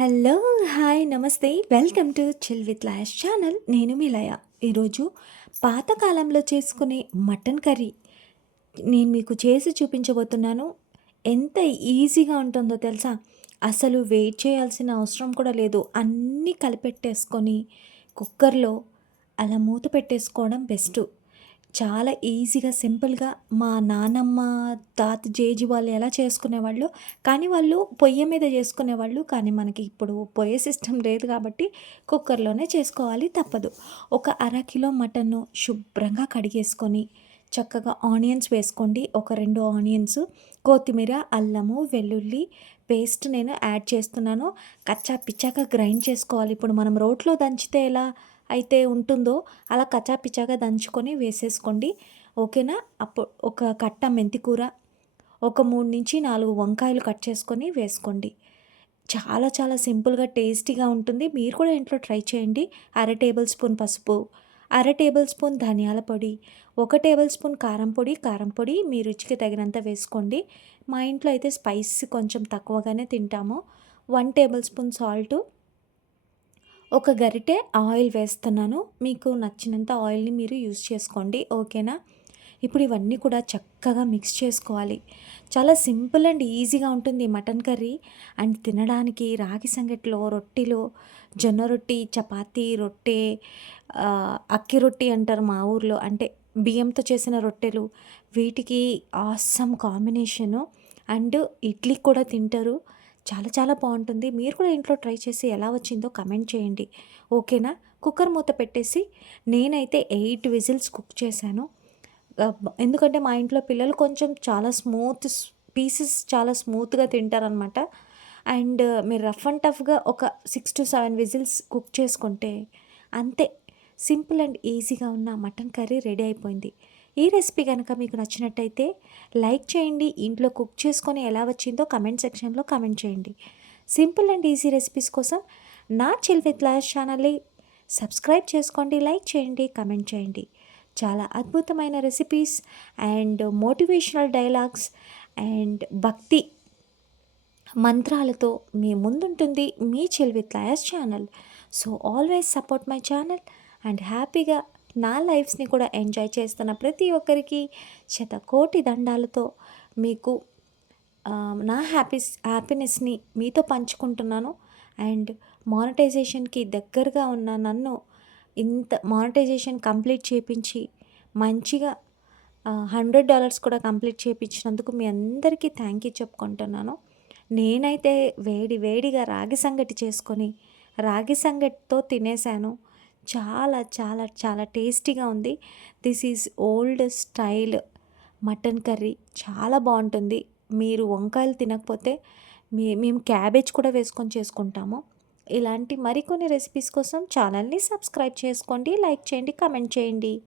Hello! Hi! నమస్తే. Welcome to chill with Laya's channel. నేను మీ లయ. ఈరోజు పాతకాలంలో చేసుకునే మటన్ కర్రీ నేను మీకు చేసి చూపించబోతున్నాను. ఎంత ఈజీగా ఉంటుందో తెలుసా? అసలు వెయిట్ చేయాల్సిన అవసరం కూడా లేదు. అన్నీ కలిపెట్టేసుకొని కుక్కర్‌లో అలా మూత పెట్టేసుకోవడం బెస్టు. చాలా ఈజీగా, సింపుల్‌గా మా నానమ్మ, తాత జేజి వాళ్ళు ఎలా చేసుకునేవాళ్ళో, కానీ వాళ్ళు పొయ్యి మీద చేసుకునేవాళ్ళు. కానీ మనకి ఇప్పుడు పొయ్యి సిస్టమ్ లేదు కాబట్టి కుక్కర్‌లోనే చేసుకోవాలి తప్పదు. ఒక అరకిలో మటన్ను శుభ్రంగా కడిగేసుకొని, చక్కగా ఆనియన్స్ వేసుకోండి. ఒక 2 ఆనియన్స్, కొత్తిమీర, అల్లము, వెల్లుల్లి పేస్ట్ నేను యాడ్ చేస్తున్నాను. కచ్చా పిచ్చాగా గ్రైండ్ చేసుకోవాలి. ఇప్పుడు మనం రోట్లో దంచితే ఎలా అయితే ఉంటుందో అలా కచ్చాపిచ్చాగా దంచుకొని వేసేసుకోండి. ఓకేనా? ఒక కట్ట మెంతికూర, ఒక 3-4 వంకాయలు కట్ చేసుకొని వేసుకోండి. చాలా చాలా సింపుల్‌గా టేస్టీగా ఉంటుంది. మీరు కూడా ఇంట్లో ట్రై చేయండి. అర టేబుల్ స్పూన్ పసుపు, అర టేబుల్ స్పూన్ ధనియాల పొడి, ఒక టేబుల్ స్పూన్ కారం పొడి మీ రుచికి తగినంత వేసుకోండి. మా ఇంట్లో అయితే స్పైస్ కొంచెం తక్కువగానే తింటాము. 1 టేబుల్ స్పూన్ సాల్టు, ఒక గరిటె ఆయిల్ వేస్తున్నాను. మీకు నచ్చినంత ఆయిల్‌ని మీరు యూజ్ చేసుకోండి. ఓకేనా? ఇప్పుడు ఇవన్నీ కూడా చక్కగా మిక్స్ చేసుకోవాలి. చాలా సింపుల్ అండ్ ఈజీగా ఉంటుంది మటన్ కర్రీ. అండ్ తినడానికి రాగి సంగటిలో, రొట్టెలో, జొన్న రొట్టి, చపాతీ, రొట్టె, అక్కి రొట్టి అంటారు మా ఊర్లో. అంటే బియ్యంతో చేసిన రొట్టెలు. వీటికి ఆసమ్ కాంబినేషను. అండ్ ఇడ్లీకి కూడా తింటారు. చాలా చాలా బావుంటుంది. మీరు కూడా ఇంట్లో ట్రై చేసి ఎలా వచ్చిందో కమెంట్ చేయండి. ఓకేనా? కుక్కర్ మూత పెట్టేసి నేనైతే 8 విజిల్స్ కుక్ చేశాను. ఎందుకంటే మా ఇంట్లో పిల్లలు కొంచెం చాలా పీసెస్ చాలా స్మూత్‌గా తింటారనమాట. అండ్ మీరు రఫ్ అండ్ టఫ్‌గా ఒక 6-7 విజిల్స్ కుక్ చేసుకుంటే అంతే. సింపుల్ అండ్ ఈజీగా ఉన్న మటన్ కర్రీ రెడీ అయిపోయింది. ఈ రెసిపీ గనక మీకు నచ్చినట్టయితే లైక్ చేయండి. ఇంట్లో కుక్ చేసుకొని ఎలా వచ్చిందో కమెంట్ సెక్షన్‌లో కమెంట్ చేయండి. సింపుల్ అండ్ ఈజీ రెసిపీస్ కోసం నా చిల్ విత్ లాయస్ ఛానల్‌ని సబ్స్క్రైబ్ చేసుకోండి, లైక్ చేయండి, కమెంట్ చేయండి. చాలా అద్భుతమైన recipes and motivational dialogues and భక్తి మంత్రాలతో మీ ముందుంటుంది మీ chill with Laya's channel. So always support my channel and హ్యాపీగా నా లైఫ్స్ని కూడా ఎంజాయ్ చేస్తున్న ప్రతి ఒక్కరికి శతకోటి దండాలతో మీకు నా హ్యాపీనెస్ని మీతో పంచుకుంటున్నాను. అండ్ మానిటైజేషన్కి దగ్గరగా ఉన్న నన్ను ఇంత మానిటైజేషన్ కంప్లీట్ చేపించి మంచిగా $100 కూడా కంప్లీట్ చేపించినందుకు మీ అందరికీ థ్యాంక్ యూ చెప్పుకుంటున్నాను. నేనైతే వేడి వేడిగా రాగి సంగటి చేసుకొని రాగి సంగటితో తినేసాను. చాలా చాలా చాలా టేస్టీగా ఉంది. This is old style mutton curry. చాలా బాగుంటుంది. మీరు వంకాయలు తినకపోతే మేము క్యాబేజ్ కూడా వేసుకొని చేసుకుంటాము. ఇలాంటి మరికొన్ని రెసిపీస్ కోసం ఛానల్ని సబ్స్క్రైబ్ చేసుకోండి, లైక్ చేయండి, కమెంట్ చేయండి.